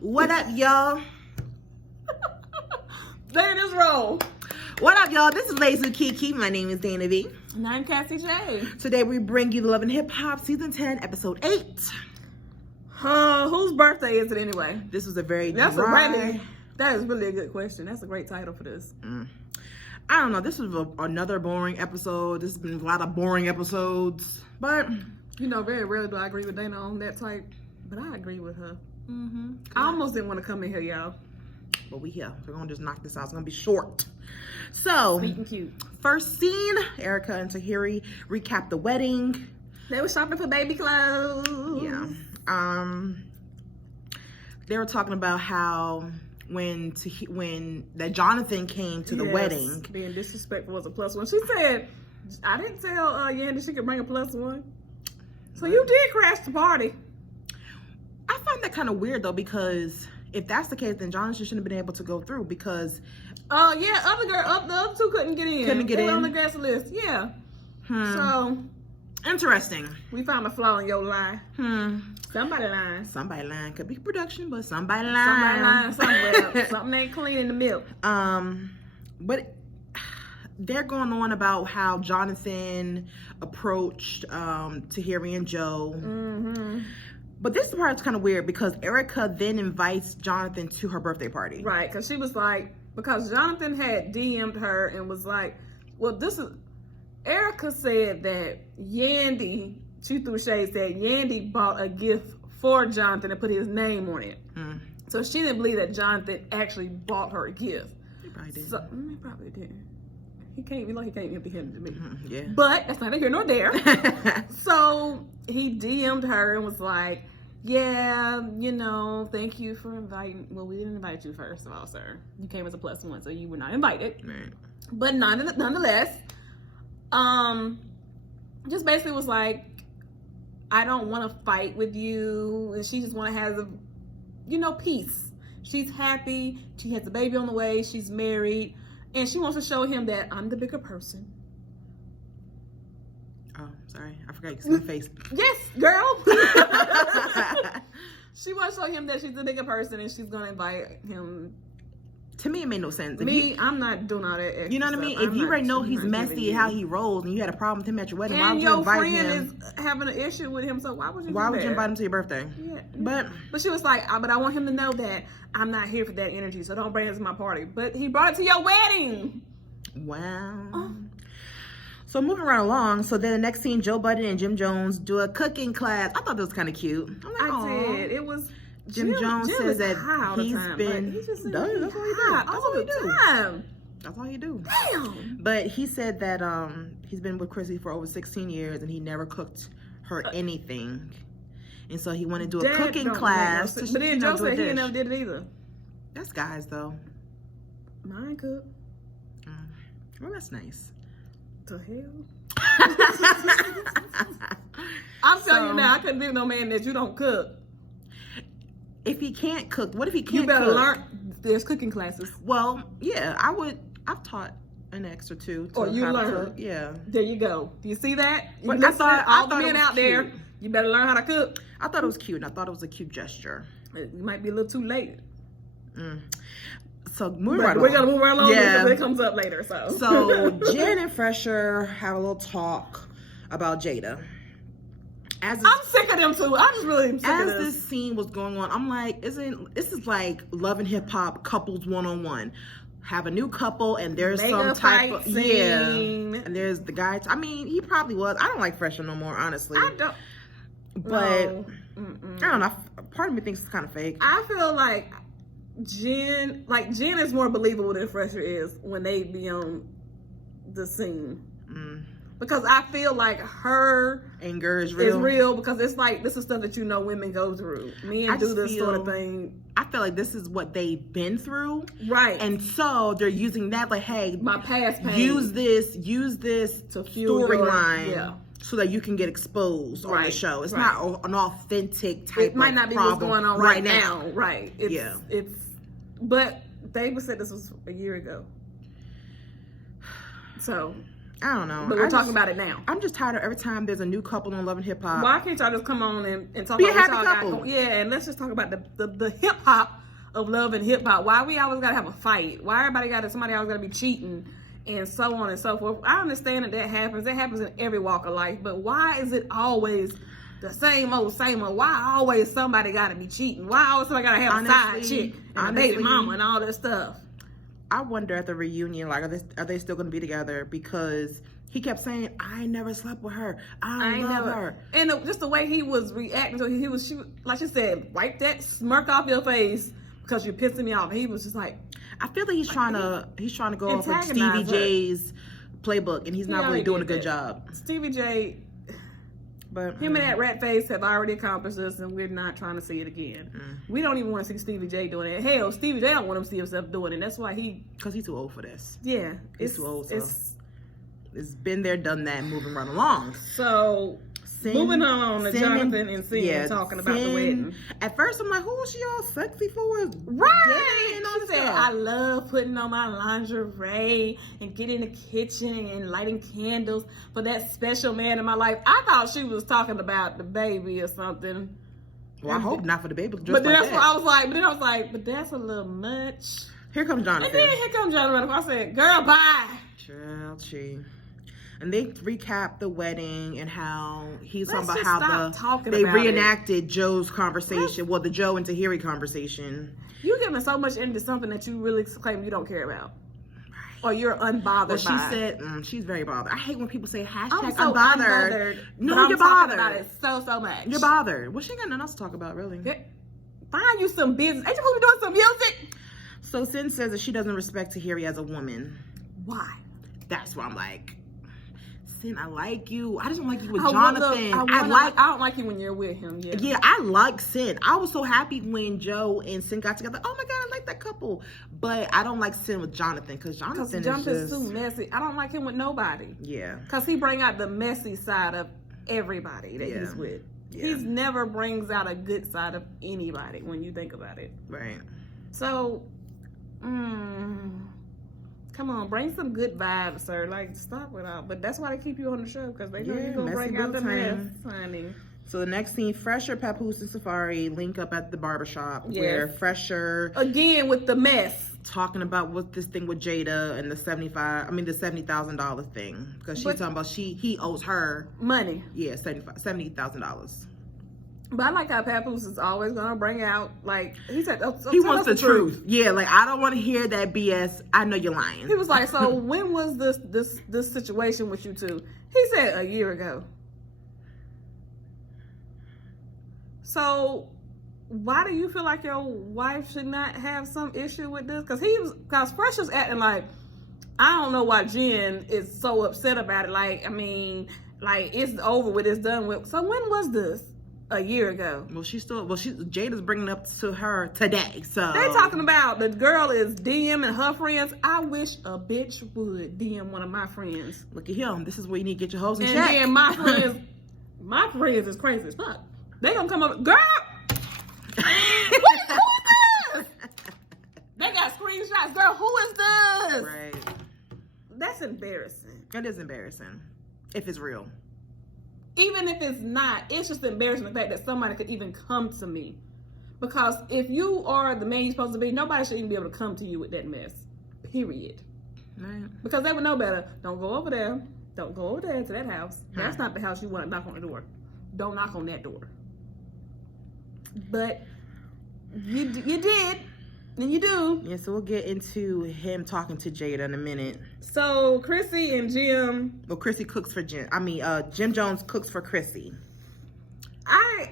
What up, y'all? Let this roll. What up, y'all? This is Ladies with KeKe. My name is Dana B. And I'm Cassie J. Today we bring you the Love and Hip Hop Season 10, Episode 8. Whose birthday is it anyway? This was a very that is really a good question. That's a great title for this. I don't know. This was another boring episode. This has been a lot of boring episodes. But, you know, very rarely do I agree with Dana on that type. But I agree with her. I almost didn't want to come in here, y'all. But we here. We're going to just knock this out. It's going to be short. So, sweet and cute. First scene, Erica and Tahiri recap the wedding. They were shopping for baby clothes. Yeah. They were talking about how when that Jonathan came to the wedding, being disrespectful was a plus one. She said, "I didn't tell Yandy she could bring a plus one." So you did crash the party. I find that kind of weird though, because if that's the case, then Jonathan shouldn't have been able to go through because. The other two couldn't get in. They were on the guest list. Yeah. So. Interesting. We found a flaw in your line. Somebody lying. Somebody lying. Could be production, but somebody lying. Somebody lying somewhere. Something ain't clean in the milk. But they're going on about how Jonathan approached Tahiri and Joe. But this part is kind of weird because Erica then invites Jonathan to her birthday party. Right, because she was like, because Jonathan had DM'd her and was like, well, this is... Erica said that Yandy, she threw shade, said Yandy bought a gift for Jonathan and put his name on it. So she didn't believe that Jonathan actually bought her a gift. He probably did. So, he probably didn't. He can't empty-handed to me. Yeah. But that's neither here nor there. So he DM'd her and was like, yeah, you know, thank you for inviting. Well, we didn't invite you first of all, sir. You came as a plus one, so you were not invited. Right. But nonetheless, just basically was like, I don't want to fight with you. And she just want to have, peace. She's happy. She has a baby on the way. She's married. And she wants to show him that I'm the bigger person. Oh, sorry. I forgot you see my face. Yes, girl. She wants to show him that she's the bigger person and she's going to invite him. To me, it made no sense. I'm not doing all that extra You know what I mean? If you already know he's messy and how he rolls and you had a problem with him at your wedding, why would you invite him? And your friend is having an issue with him, so why would you Why would you invite him to your birthday? Yeah. But she was like, but I want him to know that I'm not here for that energy, so don't bring it to my party. But he brought it to your wedding. Wow. So moving right along, so then the next scene, Joe Budden and Jim Jones do a cooking class. I thought that was kind of cute. I'm like, I did. It was... Jim Jones says that he's been... That's all he do. That's all he do. Damn. But he said that he's been with Chrissy for over 16 years and he never cooked her anything. And so he wanted to do a cooking class. But then Joe said he never did it either. That's guys, though. Mine cook. Well, that's nice. The hell? I'm telling you now, I couldn't be with no man that you don't cook. If he can't cook, what if he can't cook? You better learn. There's cooking classes. Well, yeah, I've taught an ex or two. Or you learn. Yeah. There you go. Do you see that? But I thought all the men out there, you better learn how to cook. I thought it was cute, and I thought it was a cute gesture. It might be a little too late. So we're gonna move right along because it comes up later. So Jen and Fresher have a little talk about Jada. I'm sick of them too. I'm just really sick of this. As this scene was going on, I'm like, this is like Love and Hip Hop couples 101. Have a new couple and there's some type of scene. And there's the guy. I mean, he probably was. I don't like Fresher no more, honestly. I don't. But I don't know. Part of me thinks it's kind of fake. I feel like Jen is more believable than Fresher is when they be on the scene. Because I feel like her anger is real. Because it's like, this is stuff that women go through. Men do this sort of thing. I feel like this is what they've been through. Right. And so they're using that like, hey, my past pain. Use this to storyline so that you can get exposed on the show. It's not an authentic type of It might not be what's going on right now. Right. But they said this was a year ago. So I don't know. But we're talking about it now. I'm just tired of every time there's a new couple on Love and Hip Hop. Why can't y'all just come on and talk Be about a happy what y'all couple. got? Yeah, and let's just talk about the hip hop of Love and Hip Hop. Why we always gotta have a fight? Why somebody always gotta be cheating and so on and so forth? I understand that happens. That happens in every walk of life. But why is it always the same old? Why always somebody gotta be cheating? Why always somebody gotta have a side chick and a baby mama and all that stuff? I wonder at the reunion, like, are they still gonna be together? Because he kept saying, "I never slept with her. I love her." And just the way he was reacting to it, she like she said, wipe that smirk off your face because you're pissing me off. And he was just like, I feel like he's trying to go off with Stevie antagonize her. J's playbook, and he's not really doing a good job. Stevie J, but him and that rat face have already accomplished this, and we're not trying to see it again. We don't even want to see Stevie J doing it. Hell, Stevie J don't want him to see himself doing it. That's why because he's too old for this. Yeah, He's too old. So it's been there, done that, moving right along. So moving on to Jonathan and Sin talking about the wedding. At first, I'm like, who is she all sexy for? Right. And all She this said, stuff. I love putting on my lingerie and getting in the kitchen and lighting candles for that special man in my life. I thought she was talking about the baby or something. Well, I hope not for the baby. But that's what I was like, but that's a little much. Here comes Jonathan. And then here comes Jonathan. I said, girl, bye. Child, and they recap the wedding and how he's Let's talking about just how stop talking they about reenacted Joe's conversation. Well, the Joe and Tahiri conversation. You giving so much into something that you really claim you don't care about. Or you're unbothered Well, she by. said she's very bothered. I hate when people say hashtag I'm so unbothered. No, but you're I'm talking bothered. about it so much. You're bothered. Well, she ain't got nothing else to talk about, really. Find you some business. Ain't you supposed to be doing some music? So Sin says that she doesn't respect Tahiri as a woman. Why? That's why I'm like, Sin, I like you. I just don't like you with I Jonathan. I don't like you when you're with him. Yeah, I like Sin. I was so happy when Joe and Sin got together. Oh my God, I like that couple. But I don't like Sin with Jonathan because Jonathan's too messy. I don't like him with nobody. Yeah. Because he bring out the messy side of everybody that he's with. Yeah. He's never brings out a good side of anybody when you think about it. Right. So, come on, bring some good vibes, sir. Like, stop it out. But that's why they keep you on the show, because they know you're going to bring out the mess, honey. So the next scene, Fresher, Papoose, and Safari link up at the barbershop where Fresher... Again, with the mess. Talking about what this thing with Jada and the $70,000 thing. Because she's talking about he owes her... money. Yeah, $70,000. But I like how Papoose is always gonna bring out, like, he said, he wants the truth. Yeah, like, I don't want to hear that BS. I know you're lying. He was like, so when was this situation with you two? He said a year ago. So why do you feel like your wife should not have some issue with this? Because Fresh was acting like, I don't know why Jen is so upset about it. Like, I mean, like, it's over with, it's done with. So when was this? A year ago. Jada's bringing it up to her today. So they talking about the girl is DMing her friends. I wish a bitch would DM one of my friends. Look at him. This is where you need to get your hoes in check. And then my friends is crazy as fuck. They gonna come up, girl. Who is this? They got screenshots. Girl, who is this? Right. That's embarrassing. That is embarrassing. If it's real. Even if it's not, it's just embarrassing the fact that somebody could even come to me. Because if you are the man you're supposed to be, nobody should even be able to come to you with that mess. Period. Right. Because they would know better. Don't go over there. Don't go over there to that house. That's not the house you want to knock on the door. Don't knock on that door. But you did. And you do. Yeah, so we'll get into him talking to Jada in a minute. So Chrissy and Jim. Well, Chrissy cooks for Jim. Jim Jones cooks for Chrissy. I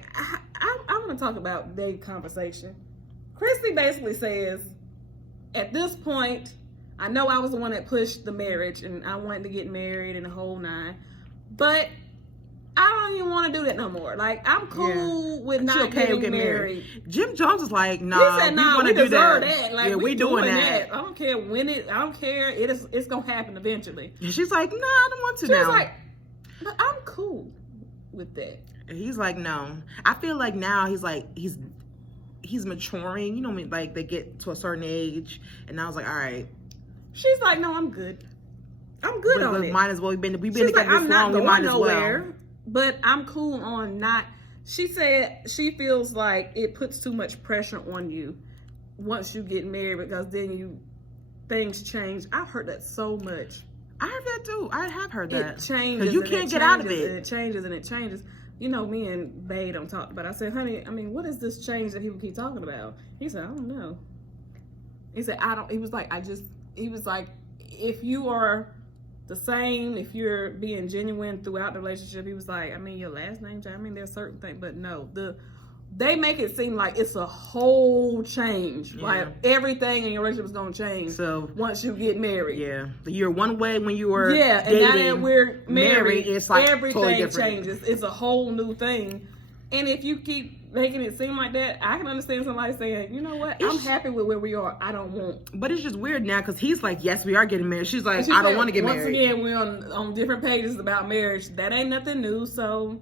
want to talk about their conversation. Chrissy basically says, at this point, I know I was the one that pushed the marriage and I wanted to get married and the whole nine, but I don't even want to do that no more. Like, I'm cool with not getting married. Jim Jones is like, nah, he said, nah, we deserve that. Like, yeah, we doing that. I don't care when I don't care. It's going to happen eventually. And she's like, nah, I don't want to now. She's like, but I'm cool with that. And he's like, no. I feel like now he's maturing. You know what I mean? Like, they get to a certain age. And I was like, all right. She's like, no, I'm good. I'm good but on it. Might as well. We've been She's together like, this long. We might as well. But I'm cool on not. She said she feels like it puts too much pressure on you once you get married because then things change. I've heard that so much. I heard that too. I have heard that. It changes. You can't get out of it. And it changes and it changes. You know, me and Bae don't talk about it. I said, honey, I mean, what is this change that people keep talking about? He said, I don't know. He said, I don't. He was like, if you are the same, if you're being genuine throughout the relationship, he was like, I mean, your last name, I mean, there's certain things, but no, they make it seem like it's a whole change. Yeah. Like everything in your relationship is gonna change. So once you get married, yeah, you're one way when you were dating, and now that we're married, it's like everything totally changes. It's a whole new thing. And if you keep making it seem like that, I can understand somebody saying, you know what, I'm happy with where we are. I don't want. But it's just weird now because he's like, yes, we are getting married. She's like, I don't want to get married. Once again, we're on different pages about marriage. That ain't nothing new. So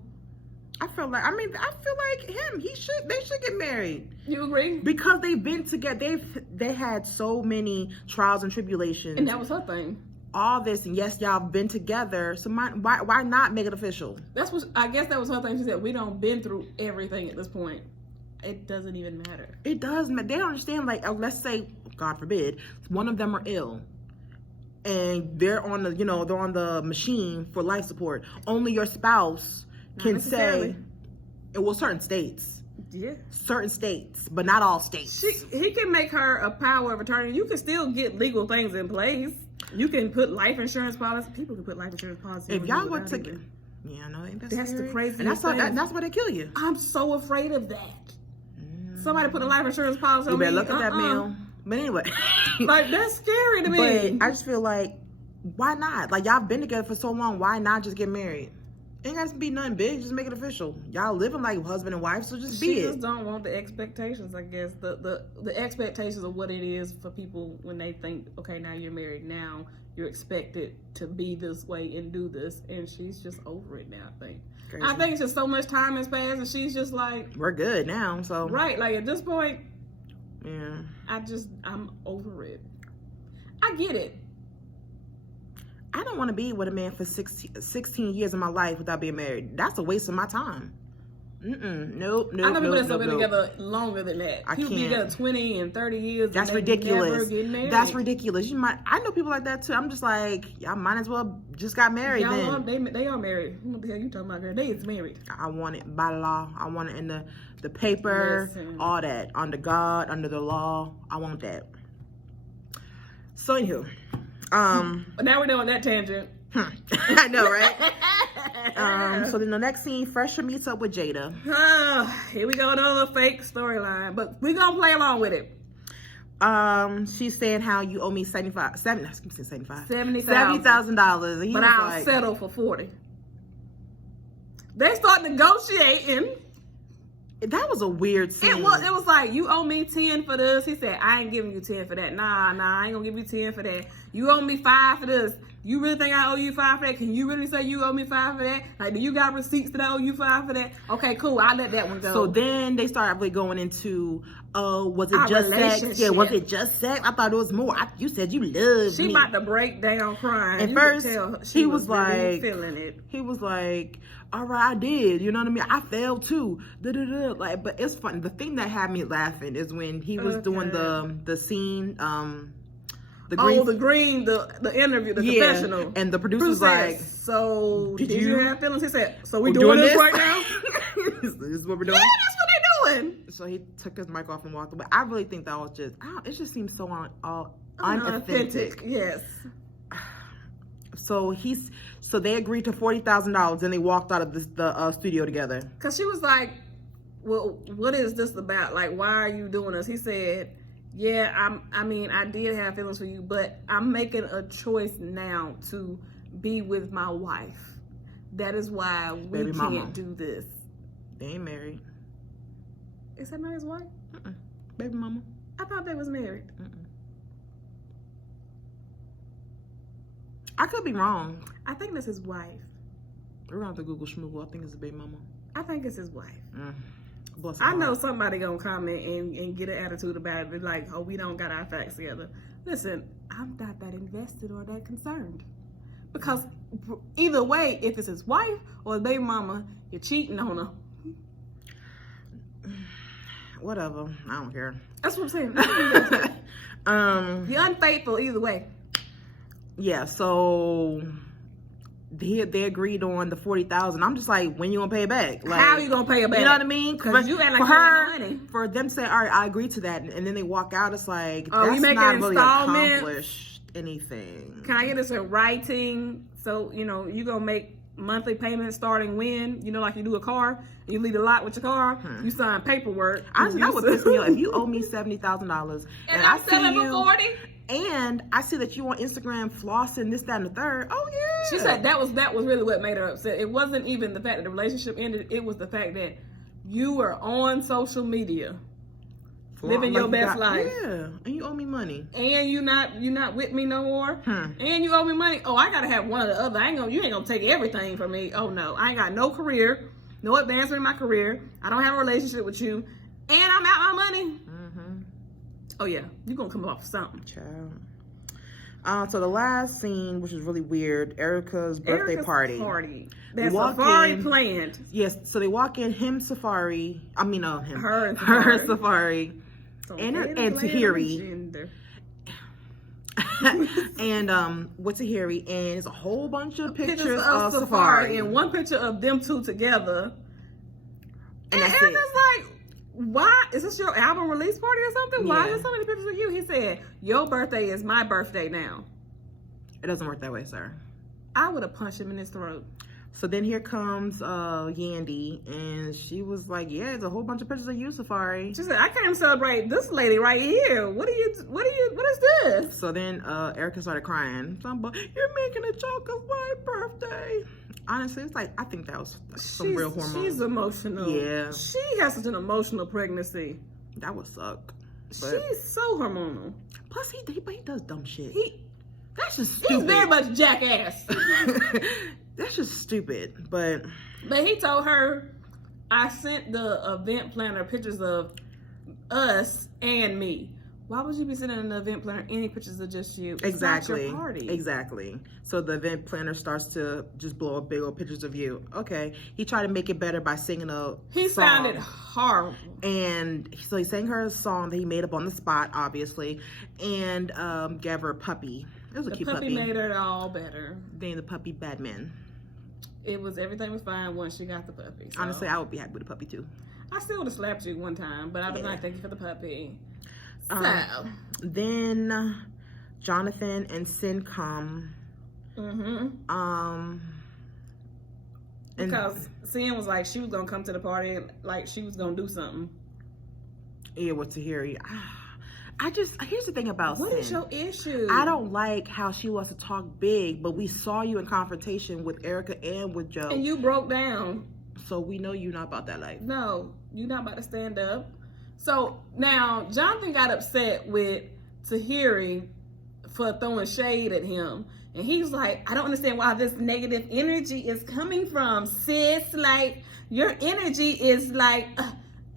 I feel like they should get married. You agree? Because they've been together. They had so many trials and tribulations. And that was her thing. All this, and yes, y'all been together, so why not make it official? That's what I guess that was her thing. She said, we don't been through everything at this point. It doesn't even matter. It does matter. They don't understand, like, let's say, God forbid, one of them are ill and they're on the machine for life support. Only your spouse can say, well, certain states. Yeah. Certain states, but not all states. He can make her a power of attorney. You can still get legal things in place. You can put life insurance policy. People can put life insurance policy. If y'all were to, yeah, I know, ain't that's scary? The craziest and thing. That's why they kill you. I'm so afraid of that. Somebody put a life insurance policy on me. You better look at that mail. But anyway, like that's scary to me. But I just feel like, why not? Like y'all been together for so long. Why not just get married? Ain't got to be nothing big. Just make it official. Y'all living like husband and wife, so just be it. She just don't want the expectations, I guess. The expectations of what it is for people when they think, okay, now you're married. Now you're expected to be this way and do this. And she's just over it now, I think. Crazy. I think it's just so much time has passed and she's just like... We're good now, so... Right, like at this point... Yeah. I'm over it. I get it. I don't want to be with a man for 16 years of my life without being married. That's a waste of my time. Nope. I know people that's been together longer than that. I can't. People be together 20 and 30 years. That's ridiculous. That's ridiculous. I know people like that too. I'm just like, y'all might as well just got married then. They are married. What the hell you talking about, girl? They is married. I want it by law. I want it in the paper, all that. Under God, under the law. I want that. So anywho. But now we're doing that tangent. I know, right? So then the next scene, Fresher meets up with Jada. Here we go, another fake storyline, but we're gonna play along with it. She's saying how you owe me $70,000. But I'll settle for $40,000. They start negotiating. That was a weird scene. It was like, you owe me 10 for this. He said, I ain't giving you 10 for that. Nah, I ain't gonna give you 10 for that. You owe me 5 for this. You really think I owe you 5 for that? Can you really say you owe me 5 for that? Like, do you got receipts that I owe you 5 for that? Okay, cool. I'll let that one go. So then they started really going into, was it just sex? Yeah, was it just sex? I thought it was more. You said you loved me. She about to break down crying. At first, he was like, really feeling it. He was like, all right, I did. You know what I mean? I fell too. Like, but it's fun. The thing that had me laughing is when he was doing the scene, the interview, the confessional. And the producer was like, so did you have feelings? He said, so we doing this right now? This is what we're doing? Yeah, that's what they're doing. So he took his mic off and walked away. I really think that was just, it just seems so unauthentic. Yes. So they agreed to $40,000 and they walked out of the studio together. Cause she was like, well, what is this about? Like, why are you doing this? He said, yeah, I did have feelings for you, but I'm making a choice now to be with my wife. That is why we can't do this. They ain't married. Is that not his wife? Baby mama. I thought they was married. I could be wrong. I think that's his wife. We're gonna have to Google Schmoogle. I think it's his baby mama. I think it's his wife. I know somebody gonna comment and get an attitude about it, like, oh, we don't got our facts together. Listen, I'm not that invested or that concerned. Because either way, if it's his wife or his baby mama, you're cheating on her. Whatever. I don't care. That's what I'm saying. You're unfaithful either way. Yeah, so they agreed on the $40,000. I'm just like, when you gonna pay it back? Like, how you gonna pay it back? You know what I mean? Because you act like for you her, ain't no money. for them to say, all right, I agree to that, and then they walk out, it's like, Oh, that's you making not really installments? accomplished anything. Can I get this in writing? So, you know, you gonna make monthly payments starting when? You know, like you do a car, you leave the lot with your car, you sign paperwork. Honestly, that would piss me off. If you owe me $70,000 and I'm selling you, for 40, and I see that you on Instagram flossing this, that, and the third. Oh yeah. she said that was really what made her upset. It wasn't even the fact that the relationship ended. It was the fact that you were on social media, living your best life. Yeah, and you owe me money. And you not with me no more. And you owe me money. Oh, I gotta have one or the other. You ain't gonna take everything from me. Oh no, I ain't got no career, no advancement in my career. I don't have a relationship with you, and I'm out my money. Oh yeah, you gonna come off something, child. So the last scene, which is really weird, Erica's birthday party. That Safari planned. Yes, so they walk in, Safari. I mean, him. Her Safari. So and Tahiri. And with Tahiri, and it's a whole bunch of pictures of Safari. And one picture of them two together. And that's Erica's like, why? Is this your album release party or something? Why Yeah. are there so many pictures of you? He said, your birthday is my birthday now. It doesn't work that way, sir. I would have punched him in his throat. So then here comes Yandy, and she was like, yeah, it's a whole bunch of pictures of you, Safari. She said, I can't celebrate this lady right here. What is this? So then Erica started crying. You're making a joke of my birthday. Honestly, it's like, I think that was some real hormones. She's emotional. Yeah. She has such an emotional pregnancy. That would suck. She's so hormonal. Plus, he does dumb shit. That's just He's stupid. very much jackass. That's just stupid. But he told her, I sent the event planner pictures of us and me. Why would you be sending an event planner any pictures of just you? It's exactly. not your party. Exactly. So the event planner starts to just blow up big old pictures of you. Okay. He tried to make it better by singing a He song. sounded horrible. And so he sang her a song that he made up on the spot, obviously, and gave her a puppy. It was a cute puppy. The puppy made it all better. Then the puppy Batman. Everything was fine once she got the puppy. So. Honestly, I would be happy with the puppy too. I still would have slapped you one time, but I was like, thank you for the puppy. So. Then Jonathan and Sin come. Because Sin was like, she was going to come to the party, like she was going to do something. Yeah, with Tahiri. Here's the thing about Sin. What is your issue? I don't like how she wants to talk big, but we saw you in confrontation with Erica and with Joe. And you broke down. So we know you're not about that life. No, you're not about to stand up. So now Jonathan got upset with Tahiri for throwing shade at him. And he's like, I don't understand why this negative energy is coming from, sis. Like, your energy is like,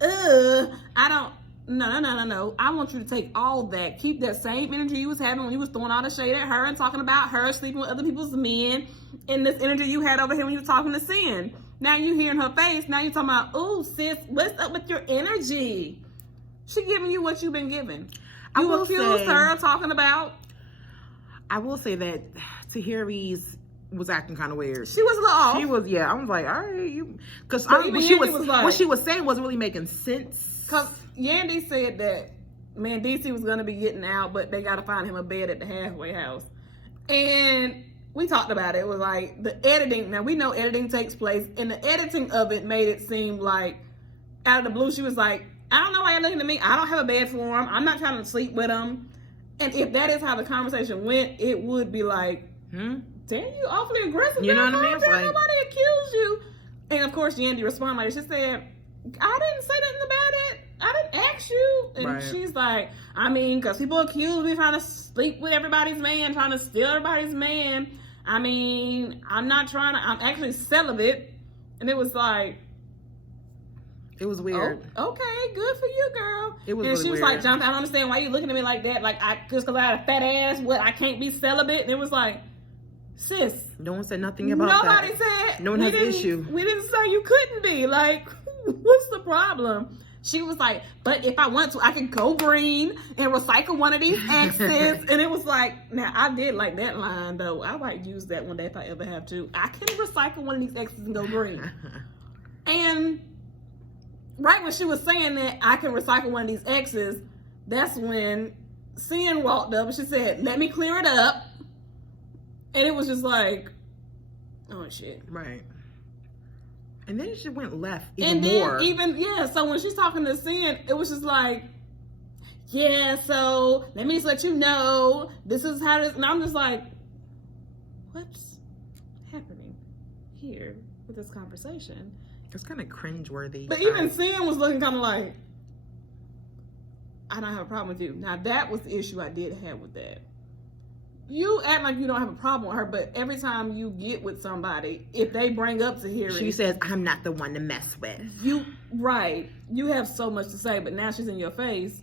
I don't. No. I want you to take all that. Keep that same energy you was having when you was throwing all the shade at her and talking about her sleeping with other people's men. And this energy you had over here when you were talking to Sin. Now you hearing her face. Now you're talking about, oh, sis, what's up with your energy? She giving you what you've been given. You accused her of talking about. I will say that Tahiri's was acting kind of weird. She was a little off. She was, yeah. I was like, all right, because what she was saying wasn't really making sense. Because Yandy said that, man, DC was going to be getting out, but they got to find him a bed at the halfway house. And we talked about it. It was like the editing. Now, we know editing takes place, and the editing of it made it seem like, out of the blue, she was like, I don't know why you're looking at me. I don't have a bed for him. I'm not trying to sleep with him. And if that is how the conversation went, it would be like, damn, you awfully aggressive. You know what I mean? Like, nobody accused you. And of course, Yandy responded like, she said, I didn't say nothing about it. I didn't ask you. And she's like, I mean, because people accuse me of trying to sleep with everybody's man, trying to steal everybody's man. I mean, I'm actually celibate. And it was like, it was weird. Oh, okay, good for you, girl. It was and really she was weird. like, Jonathan, I don't understand why you looking at me like that. Like, just because I had a fat ass, I can't be celibate. And it was like, sis. No one said nothing about that. Nobody said. No one has an issue. We didn't say you couldn't be. Like, what's the problem? She was like, but if I want to, I can go green and recycle one of these exes. And it was like, now I did like that line though. I might use that one day if I ever have to. I can recycle one of these exes and go green. And right when she was saying that I can recycle one of these exes, that's when Sin walked up and she said, let me clear it up. And it was just like, oh shit. Right. And then she went left more. So when she's talking to Sin, it was just like, yeah, so let me just let you know, this is how this, and I'm just like, what's happening here with this conversation? It's kind of cringeworthy. But even Sin was looking kind of like, I don't have a problem with you. Now that was the issue I did have with that. You act like you don't have a problem with her, but every time you get with somebody, if they bring up Tahiri, she says, I'm not the one to mess with. You have so much to say, but now she's in your face.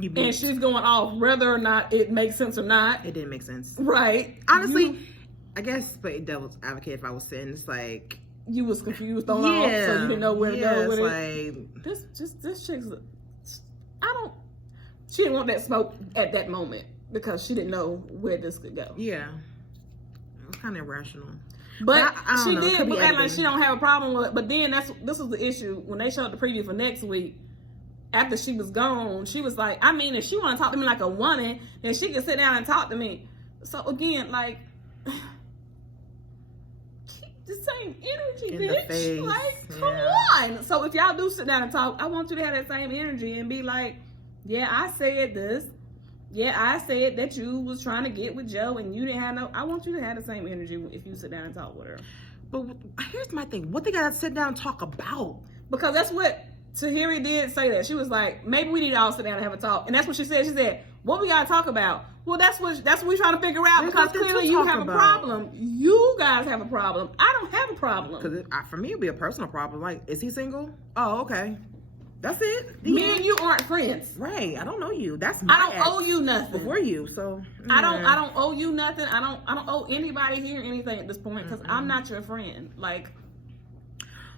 And she's going off whether or not it makes sense or not. It didn't make sense. Right. Honestly, I guess play devil's advocate if I was sitting, it's like, you was confused on off, so you didn't know where to go with it. This chick's, she didn't want that smoke at that moment. Because she didn't know where this could go. Yeah. It was kind of irrational. But she did look like she don't have a problem with it. But then this was the issue. When they showed the preview for next week, after she was gone, she was like, I mean, if she want to talk to me like a woman, then she can sit down and talk to me. So again, like, keep the same energy, bitch. Like, come on. So if y'all do sit down and talk, I want you to have that same energy and be like, yeah, I said this. Yeah, I said that you was trying to get with Joe and you didn't have no. I want you to have the same energy if you sit down and talk with her. But here's my thing. What they gotta sit down and talk about? Because that's what Tahiri did say that. She was like, maybe we need to all sit down and have a talk. And that's what she said. She said, what we gotta talk about? Well, that's what we're trying to figure out. There's because clearly you have a problem. You guys have a problem. I don't have a problem. Because for me, it'd be a personal problem. Like, is he single? Oh, okay. That's it. Me and you aren't friends. Right. I don't know you. That's I don't owe you nothing. Before you, so I don't owe you nothing. I don't owe anybody here anything at this point because I'm not your friend. Like,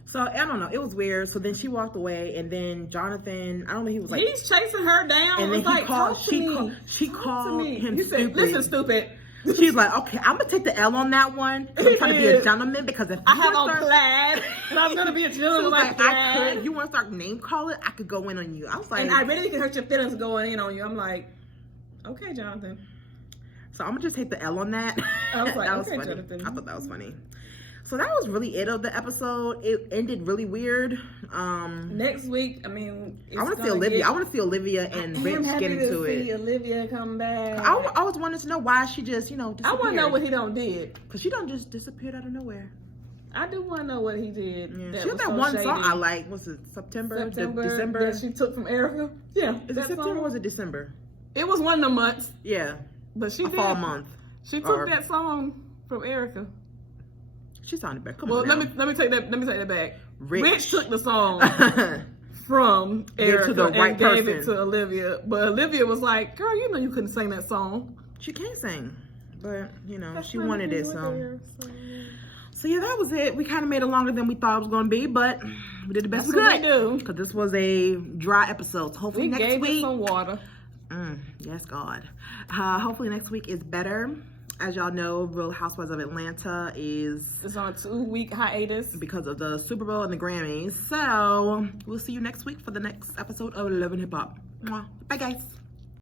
so I don't know. It was weird. So then she walked away, and then Jonathan, I don't know. He was like, he's chasing her down. And then he called. She called him. He said, "Listen, stupid." She's like, okay, I'm gonna take the L on that one. I'm trying to be a gentleman because if I have on plaid, and I was gonna be a gentleman like plaid. You want to start name calling? I could go in on you. I was like, and I really can hurt your feelings going in on you. I'm like, okay, Jonathan. So I'm gonna just take the L on that. I was like, that was okay, funny. Jonathan. I thought that was funny. So that was really it of the episode. It ended really weird. Next week, I mean, I want to see Olivia. I want to see Olivia and Rich get into it. See Olivia come back. I always wanted to know why she just, disappeared. I want to know what he don't did. Because she don't just disappear out of nowhere. I do want to know what he did. Yeah. She had that one song I like. Was it September? December? That she took from Erica. Yeah. Is it September or was it December? It was one of the months. Yeah. But she did. Fall month. She took that song from Erica. She sounded better. Come on. Let me take that back. Rich took the song from Erica and gave it to Olivia. But Olivia was like, girl, you know you couldn't sing that song. She can't sing. But, she wanted it, so yeah, that was it. We kind of made it longer than we thought it was going to be, but we did the best we could do. Because this was a dry episode. So hopefully next week. We gave it some water. Yes, God. Hopefully next week is better. As y'all know, Real Housewives of Atlanta is on a 2-week hiatus because of the Super Bowl and the Grammys. So we'll see you next week for the next episode of Love and Hip Hop. Bye, guys.